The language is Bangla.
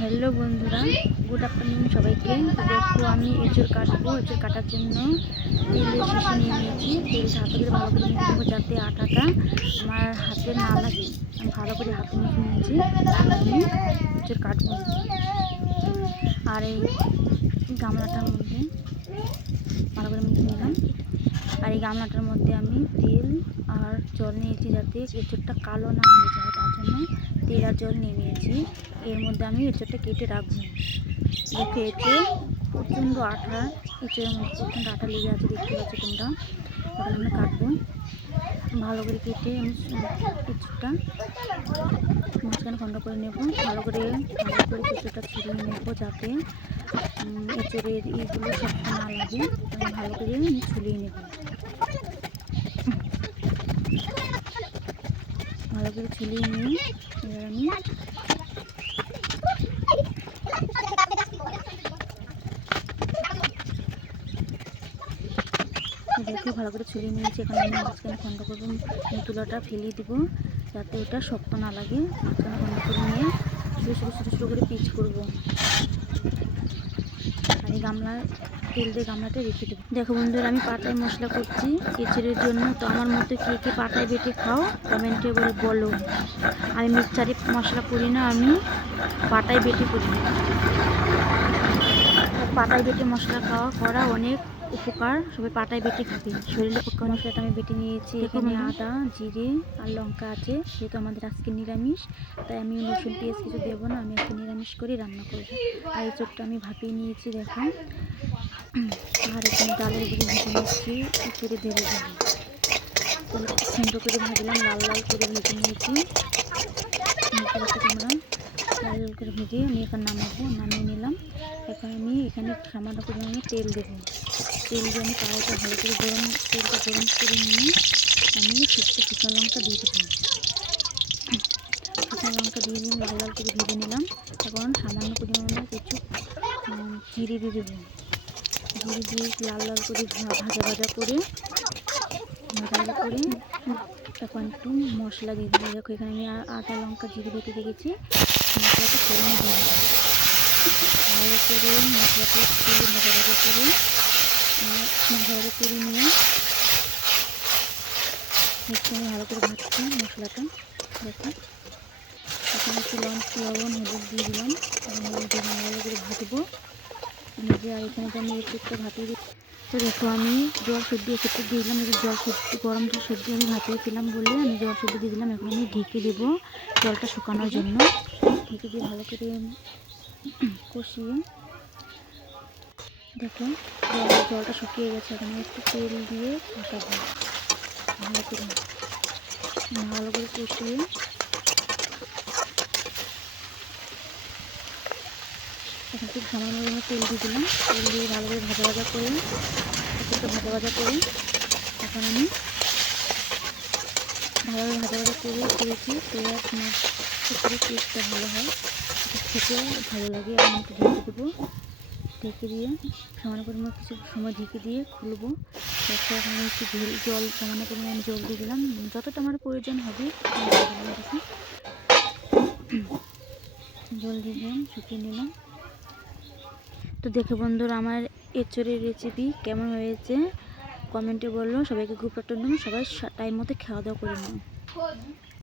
হ্যালো বন্ধুরা, গুড আফটারনুন সবাইকে। দেখো, আমি এঁচড় কাটবো। এঁচড় কাটার জন্য তেলের শিশি নিয়ে নিয়েছি। তেলটা হাতে করে ভালো করে মেখে নেব যাতে আটাটা আমার হাতে না লাগে। আমি ভালো করে হাতে মেখে নিয়েছি। আমি এঁচড় কাটবো। আর এই গামলাটার মধ্যে ভালো করে মেখে নিলাম। আর এই গামলাটার মধ্যে আমি তেল আর জল নিয়েছি যাতে এঁচড়টা কালো না হয়ে যায়, তার জন্য তেল জল নিয়ে নিয়েছি। এর মধ্যে আমি এঁচড়টা কেটে রাখব। দেখে এঁচড় প্রচণ্ড আঠা, এঁচড়ের মধ্যে প্রচণ্ড আঠা লেগে আছে, দেখতে পাচ্ছি তোমরা? এখানে আমি কাটবো। ভালো করে কেটে আমি এঁচড়টা মাঝখানে খন্ড করে নেব। ভালো করে ভালো করে কিছুটা ছিঁড়ে নেব যাতে এঁচড়ের এইগুলো সব না লাগে। ভালো করে আমি ছুলিয়ে নেব ভালো করে ছুলিয়ে নিয়ে এবার ভালো করে ছুলিয়ে নিয়েছি। এখানে আমি মাঝখানে খন্ড করব। তুলাটা ফেলিয়ে দিব যাতে ওটা শক্ত না লাগে। মাঝখানে খন্ড করে নিয়ে ছোটো ছোটো ছোটো করে পিচ করব। আর এই গামলা তেল দিয়ে গামলাটা রেখে দেবো। দেখো বন্ধুরা আমি পাটায় মশলা করছি। এঁচড়ের জন্য তো আমার মতো কে কে পাটায় বেটে খাও কমেন্টে বলে বলো। আমি মিক্সারে মশলা করি না আমি পাটায় বেটে করি। পাটায় বেটে মশলা খাওয়া করা অনেক উপকার সবাই পাটায় বেটে খাবে। শরীরের পক্ষে মশলাটা আমি বেটে নিয়েছি। এখানে আদা জিরে আর লঙ্কা আছে যেহেতু আমাদের আজকে নিরামিষ তাই আমি রসুন পেঁয়াজ কিছু দেবো না আমি আজকে নিরামিষ করে রান্না করব। আর এই চোখটা আমি ভাপিয়ে নিয়েছি দেখো। আর এখানে ডালের দিকে ভেজে নিচ্ছি করে দেবো সুন্দর করে ভাজলাম, লাল লাল করে ভেজে নিয়েছি। তোমরা লাল লাল করে ভেজে আমি এখানে নামাবো, নামিয়ে নিলাম। এখন আমি এখানে সামান্য পরিমাণে তেল দেবো। তেল দিয়ে আমি কড়াইটা ভালো করে গরম, তেলটা গরম করে নিয়ে আমি শুকনো শুকনো লঙ্কা দিয়ে দেবো। শুকনো লঙ্কা দিয়ে দিয়ে লাল লাল করে ভেজে নিলাম। এখন সামান্য পরিমাণে কিছু জিরে দিয়ে দেবো। জিরে দিয়ে লাল লাল করে ভাজা ভাজা করে ভাজা ভাজা করে এখন একটু মশলা দিয়ে দেবো দেখো, এখানে আমি আ- আদা, লঙ্কা, জিরে বেটে রেখেছি। মশলাটা করে দেবো ভালো করে মশলাটা তুলে ভাজা ভাজা করে ভাজা ভাজা করে নিয়ে একটু ভালো করে ভাজছি মশলাটা। দেখো, এখন একটু লবণ, হলুদ দিয়ে দিলাম। হলুদ দিয়ে ভালো করে ভাজবো। ভেজে আর এখানে আমি একটু ভাপিয়ে দিই তো দেখো, আমি জল সর্দি একটু দিয়ে দিলাম জল সর্দি, গরম জল সর্দি আমি ভাপিয়েছিলাম বলে আমি জল সর্দি দিয়ে দিলাম। এখন আমি ঢেকে দেবো জলটা শুকানোর জন্য। ঢেকে দিয়ে ভালো করে কষিয়ে দেখো, জল জলটা শুকিয়ে গেছে। এখন একটু তেল দিয়ে কষাবো। ভালো করে ভালো করে কষিয়ে খুব সামান্য পরিমাণে তেল দিয়ে দিলাম। তেল দিয়ে ভালো করে ভাজা ভাজা করে একটু ভাজা ভাজা করে এখন আমি ভালোভাবে ভাজা ভাজা করে করেছি। পেঁয়াজ মাছ করে টেস্টটা ভালো হয়। খেতে ভালো লাগে। আমি একটু ঢেকে দেবো। ঢেকে দিয়ে সামান্য পরিমাণ কিছু সময় ঢেকে দিয়ে খুলবো। তারপর আমি একটু জল, সামান্য পরিমাণ জল দিয়ে দিলাম। যতটা আমার প্রয়োজন হবে। জল দিয়ে দিলাম, শুকিয়ে নিলাম। তো দেখে বন্ধুরা আমার এঁচড়ের রেসিপি কেমন হয়েছে কমেন্টে বলল সবাইকে গ্রুপ সবাই টাইম মতো খাওয়া দাওয়া করে নাও।